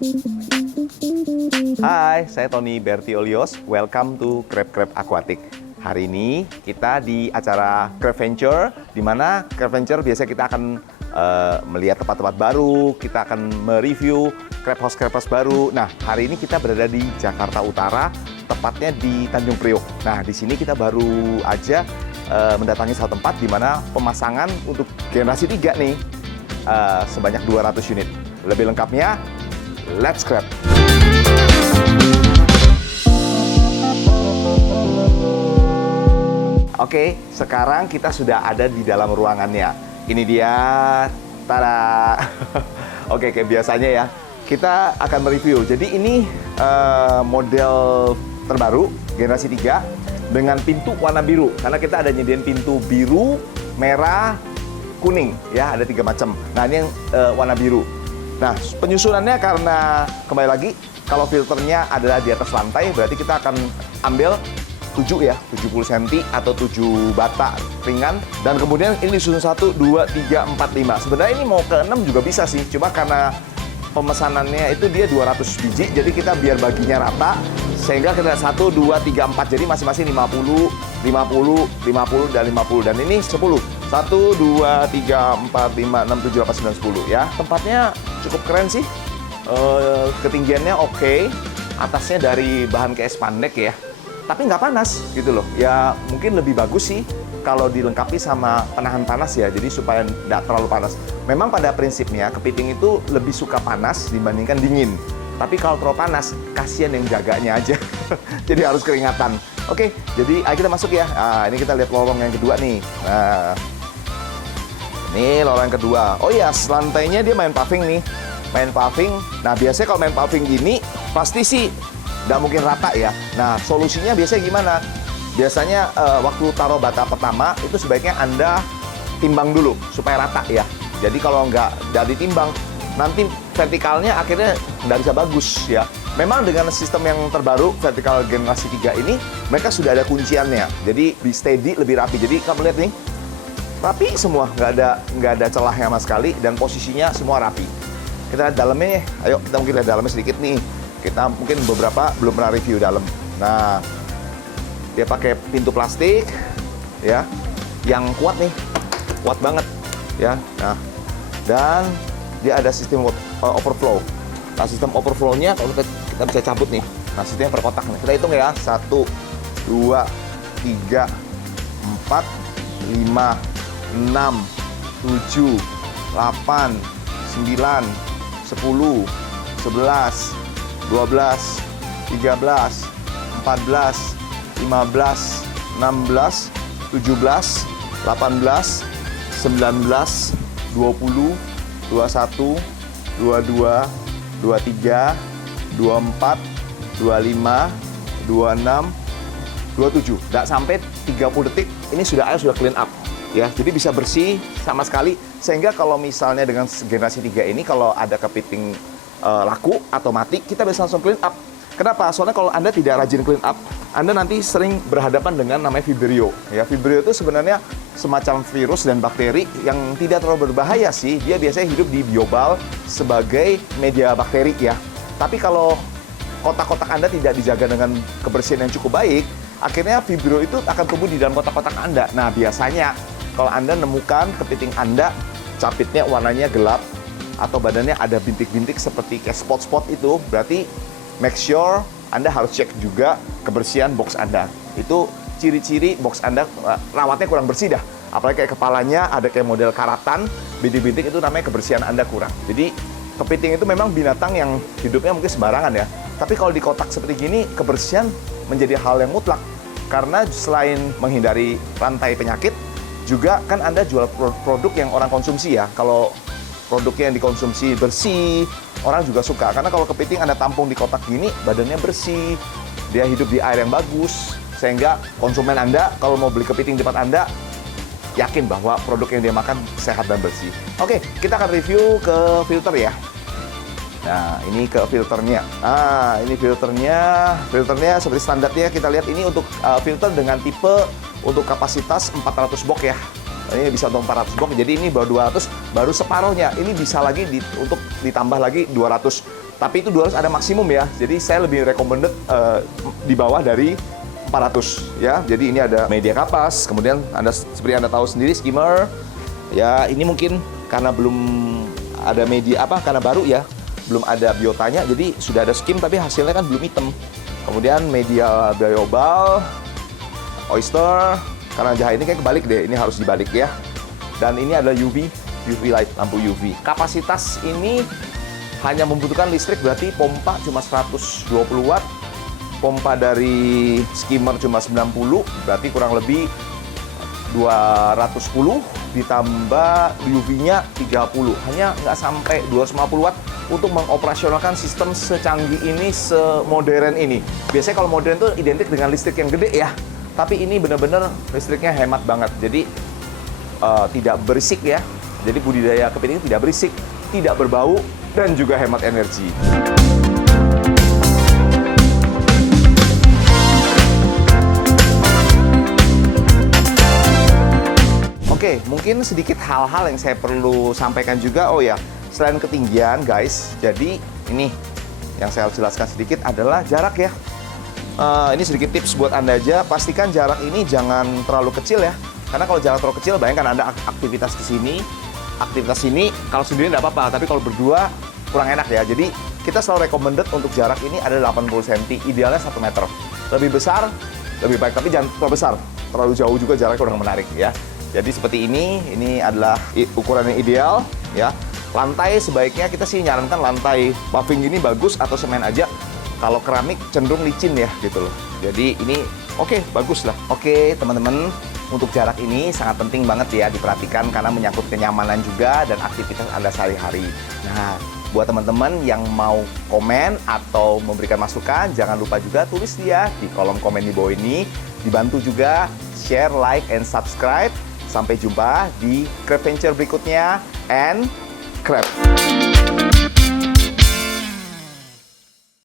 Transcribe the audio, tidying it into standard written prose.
Hai, saya Tony Bertiolios. Welcome to Crab Aquatic. Hari ini kita di acara Crab Venture, di mana Crab Venture biasanya kita akan melihat tempat-tempat baru, kita akan mereview crab house baru. Nah, hari ini kita berada di Jakarta Utara, tepatnya di Tanjung Priok. Nah, di sini kita baru aja mendatangi satu tempat di mana pemasangan untuk generasi 3 nih sebanyak 200 unit. Lebih lengkapnya, let's grab! Oke, sekarang kita sudah ada di dalam ruangannya. Ini dia, tada! Oke, kayak biasanya ya, kita akan mereview. Jadi ini model terbaru, generasi 3, dengan pintu warna biru. Karena kita ada nyediain pintu biru, merah, kuning, ya, ada 3 macam. Nah, ini yang warna biru. Nah, penyusunannya karena, kembali lagi, kalau filternya adalah di atas lantai, berarti kita akan ambil 7 ya, 70 cm atau 7 bata ringan. Dan kemudian ini disusun 1, 2, 3, 4, 5. Sebenarnya ini mau ke 6 juga bisa sih, cuma karena pemesanannya itu dia 200 biji, jadi kita biar baginya rata, sehingga kita 1, 2, 3, 4, jadi masing-masing 50, 50, 50, dan 50. Dan ini 10. 1, 2, 3, 4, 5, 6, 7, 8, 9, 10 ya. Tempatnya cukup keren sih. Ketinggiannya oke. Atasnya dari bahan kayak spandek ya. Tapi nggak panas gitu loh. Ya mungkin lebih bagus sih kalau dilengkapi sama penahan panas ya. Jadi supaya nggak terlalu panas. Memang pada prinsipnya kepiting itu lebih suka panas dibandingkan dingin. Tapi kalau terlalu panas, kasihan yang jaganya aja. Jadi harus keringatan. Oke, jadi ayo kita masuk ya. Nah, ini kita lihat lorong yang kedua nih. Nah, ini lorong yang kedua. Oh iya, lantainya dia main paving nih. Main paving. Nah, biasanya kalau main paving gini, pasti sih nggak mungkin rata ya. Nah, solusinya biasanya gimana? Biasanya waktu taruh bata pertama, itu sebaiknya Anda timbang dulu, supaya rata ya. Jadi kalau nggak ditimbang, nanti vertikalnya akhirnya nggak bisa bagus ya. Memang dengan sistem yang terbaru, vertikal generasi 3 ini, mereka sudah ada kunciannya. Jadi lebih steady, lebih rapi. Jadi kamu lihat nih, rapi semua, nggak ada celahnya sama sekali, dan posisinya semua rapi. Kita lihat dalamnya, ayo kita mungkin lihat dalamnya sedikit nih. Kita mungkin beberapa belum pernah review dalam. Nah, dia pakai pintu plastik, ya, yang kuat nih, kuat banget, ya. Nah, dan dia ada sistem overflow. Nah, sistem overflow-nya kalau kita bisa cabut nih. Nah, sistemnya per kotak nih. Kita hitung ya, 1, 2, 3, 4, 5, 6, 7, 8, 9, 10, 11, 12, 13, 14, 15, 16, 17, 18, 19, 20, 21, 22, 23, 24, 25, 26, 27. Nggak sampai 30 detik, ini air sudah clean up. Ya, jadi bisa bersih sama sekali. Sehingga kalau misalnya dengan generasi 3 ini, kalau ada kepiting laku atau mati, kita bisa langsung clean up. Kenapa? Soalnya kalau Anda tidak rajin clean up, Anda nanti sering berhadapan dengan namanya Vibrio. Ya, Vibrio itu sebenarnya semacam virus dan bakteri yang tidak terlalu berbahaya sih. Dia biasanya hidup di biobal sebagai media bakteri ya. Tapi kalau kotak-kotak Anda tidak dijaga dengan kebersihan yang cukup baik, akhirnya Vibrio itu akan tumbuh di dalam kotak-kotak Anda. Nah, biasanya kalau Anda nemukan kepiting Anda, capitnya warnanya gelap, atau badannya ada bintik-bintik seperti kayak spot-spot itu, berarti make sure Anda harus cek juga kebersihan box Anda. Itu ciri-ciri box Anda rawatnya kurang bersih dah. Apalagi kayak kepalanya ada kayak model karatan, bintik-bintik, itu namanya kebersihan Anda kurang. Jadi kepiting itu memang binatang yang hidupnya mungkin sembarangan ya. Tapi kalau di kotak seperti gini, kebersihan menjadi hal yang mutlak. Karena selain menghindari rantai penyakit, juga kan Anda jual produk yang orang konsumsi ya. Kalau produknya yang dikonsumsi bersih, orang juga suka. Karena kalau kepiting Anda tampung di kotak gini, badannya bersih, dia hidup di air yang bagus, sehingga konsumen Anda kalau mau beli kepiting di tempat Anda, yakin bahwa produk yang dia makan sehat dan bersih. Oke, kita akan review ke filter ya. Nah, ini ke filternya. Nah, ini filternya. Filternya seperti standarnya kita lihat ini untuk filter dengan tipe untuk kapasitas 400 box ya. Ini bisa untuk 400 box, jadi ini baru 200, baru separuhnya. Ini bisa lagi untuk ditambah lagi 200. Tapi itu 200 ada maksimum ya. Jadi saya lebih recommended di bawah dari 400 ya. Jadi ini ada media kapas, kemudian seperti Anda tahu sendiri skimmer. Ya, ini mungkin karena belum ada media karena baru ya, belum ada biotanya, jadi sudah ada skim tapi hasilnya kan belum hitam. Kemudian media biobal, oyster, karena jahe ini kayak kebalik deh, ini harus dibalik ya. Dan ini adalah UV light, lampu UV. Kapasitas ini hanya membutuhkan listrik, berarti pompa cuma 120 watt, pompa dari skimmer cuma 90, berarti kurang lebih 210 ditambah UV-nya 30, hanya nggak sampai 250 watt untuk mengoperasionalkan sistem secanggih ini, semodern ini. Biasanya kalau modern itu identik dengan listrik yang gede ya, tapi ini benar-benar listriknya hemat banget, jadi tidak berisik ya. Jadi budidaya kepiting tidak berisik, tidak berbau, dan juga hemat energi. Oke, mungkin sedikit hal-hal yang saya perlu sampaikan juga. Oh ya, selain ketinggian guys, jadi ini yang saya harus jelaskan sedikit adalah jarak ya. Ini sedikit tips buat Anda aja, pastikan jarak ini jangan terlalu kecil ya. Karena kalau jarak terlalu kecil, bayangkan Anda aktivitas di sini, aktivitas sini, kalau sendiri nggak apa-apa, tapi kalau berdua kurang enak ya. Jadi kita selalu recommended untuk jarak ini ada 80 cm, idealnya 1 meter. Lebih besar, lebih baik, tapi jangan terlalu besar. Terlalu jauh juga jaraknya kurang menarik ya. Jadi seperti ini adalah ukuran yang ideal ya. Lantai sebaiknya kita sih nyarankan lantai paving ini bagus atau semen aja. Kalau keramik cenderung licin ya gitu loh. Jadi ini oke, bagus lah. Oke teman-teman, untuk jarak ini sangat penting banget ya diperhatikan karena menyangkut kenyamanan juga dan aktivitas Anda sehari-hari. Nah, buat teman-teman yang mau komen atau memberikan masukan, jangan lupa juga tulis dia di kolom komen di bawah ini. Dibantu juga share, like, and subscribe. Sampai jumpa di Crab Venture berikutnya, and crab.